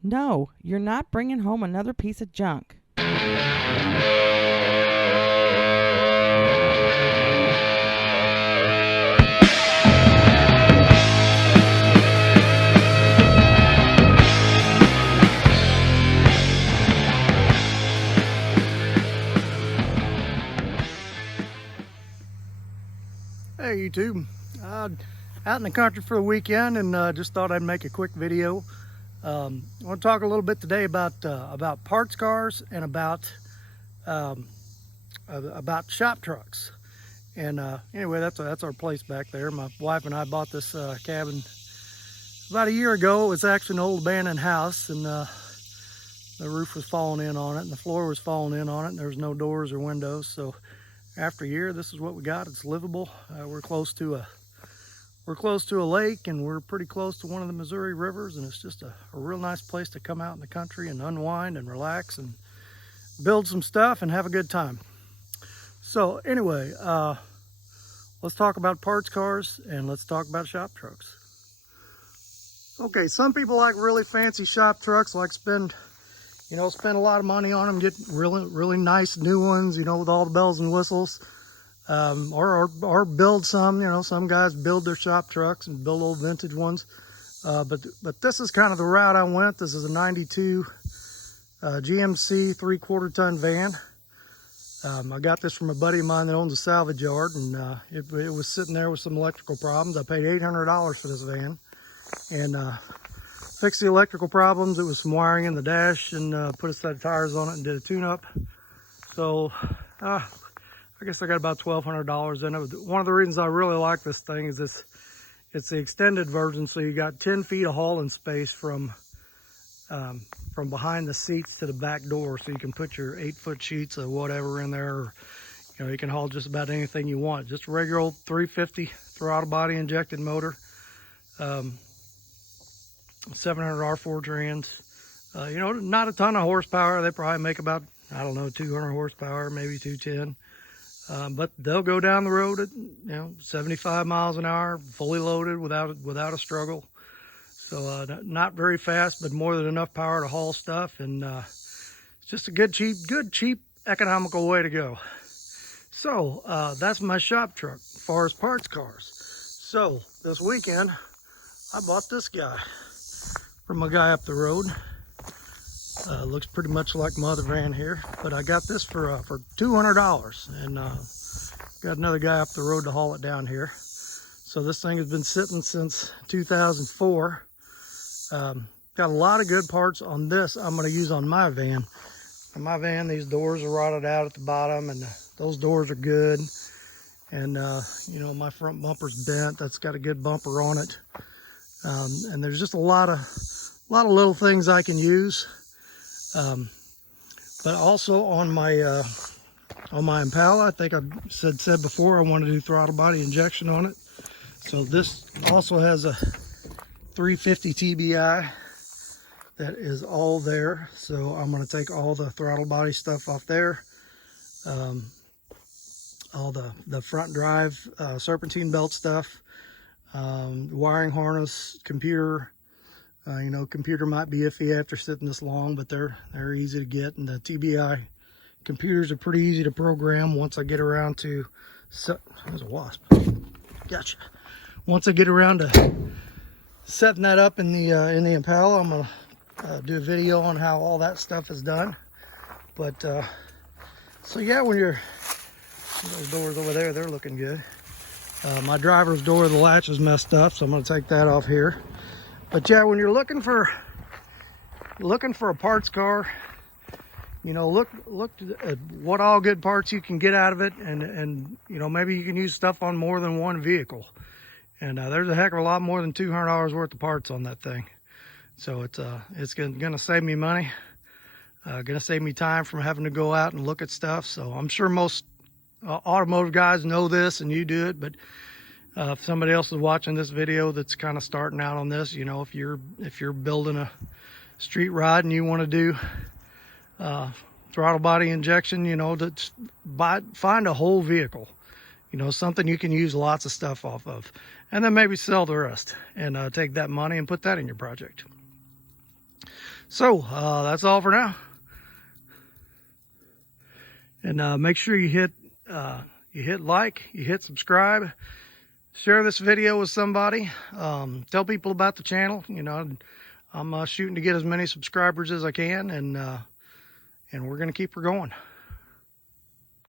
No, you're not bringing home another piece of junk. Hey YouTube, out in the country for the weekend and just thought I'd make a quick video. I want to talk a little bit today about parts cars and about shop trucks. And anyway, that's our place back there. My wife and I bought this cabin about a year ago. It was actually an old abandoned house, and the roof was falling in on it, and the floor was falling in on it, and there was no doors or windows. So after a year, this is what we got. It's livable. We're close to a lake, and we're pretty close to one of the Missouri rivers, and it's just a real nice place to come out in the country and unwind and relax and build some stuff and have a good time. So anyway, let's talk about parts cars and let's talk about shop trucks. Okay, some people like really fancy shop trucks, like spend a lot of money on them, get really nice new ones, with all the bells and whistles. Or build some, some guys build their shop trucks and build old vintage ones. But this is kind of the route I went. This is a 92 GMC 3/4 ton van. I got this from a buddy of mine that owns a salvage yard, and it was sitting there with some electrical problems. I paid $800 for this van, and fixed the electrical problems. It was some wiring in the dash, and put a set of tires on it and did a tune-up. So I guess I got about $1,200 in it. One of the reasons I really like this thing is it's the extended version, so you got 10 feet of hauling space from behind the seats to the back door, so you can put your 8-foot sheets or whatever in there. Or, you can haul just about anything you want. Just a regular old 350 throttle body injected motor. 700 R4 trans. Not a ton of horsepower. They probably make about, 200 horsepower, maybe 210. But they'll go down the road at 75 miles an hour, fully loaded without a struggle. So not very fast, but more than enough power to haul stuff, and it's just a good cheap economical way to go. So that's my shop truck as far as parts cars. So this weekend I bought this guy from a guy up the road. Looks pretty much like my other van here, but I got this for $200, and got another guy up the road to haul it down here. So this thing has been sitting since 2004. Got a lot of good parts on this I'm going to use on my van. On my van, these doors are rotted out at the bottom, and those doors are good. And my front bumper's bent. That's got a good bumper on it. And there's just a lot of little things I can use. But also on my Impala, I think I said before, I want to do throttle body injection on it. So this also has a 350 TBI that is all there. So I'm going to take all the throttle body stuff off there. All the front drive serpentine belt stuff, wiring harness, computer. Computer might be iffy after sitting this long, but they're easy to get, and the TBI computers are pretty easy to program once I get around to. There's a wasp. Gotcha. Once I get around to setting that up in the Impala, I'm gonna do a video on how all that stuff is done. But so yeah, when you're those doors over there, they're looking good. My driver's door, the latch is messed up, so I'm gonna take that off here. But yeah, when you're looking for a parts car, look at what all good parts you can get out of it, and maybe you can use stuff on more than one vehicle. And there's a heck of a lot more than $200 worth of parts on that thing. So it's gonna save me money, gonna save me time from having to go out and look at stuff. So I'm sure most automotive guys know this, and you do it, but if somebody else is watching this video that's kind of starting out on this, if you're building a street ride and you want to do throttle body injection, find a whole vehicle, something you can use lots of stuff off of, and then maybe sell the rest and take that money and put that in your project. So that's all for now. And make sure you hit like, you hit subscribe, share this video with somebody, tell people about the channel. You know, I'm shooting to get as many subscribers as I can, and we're gonna keep her going.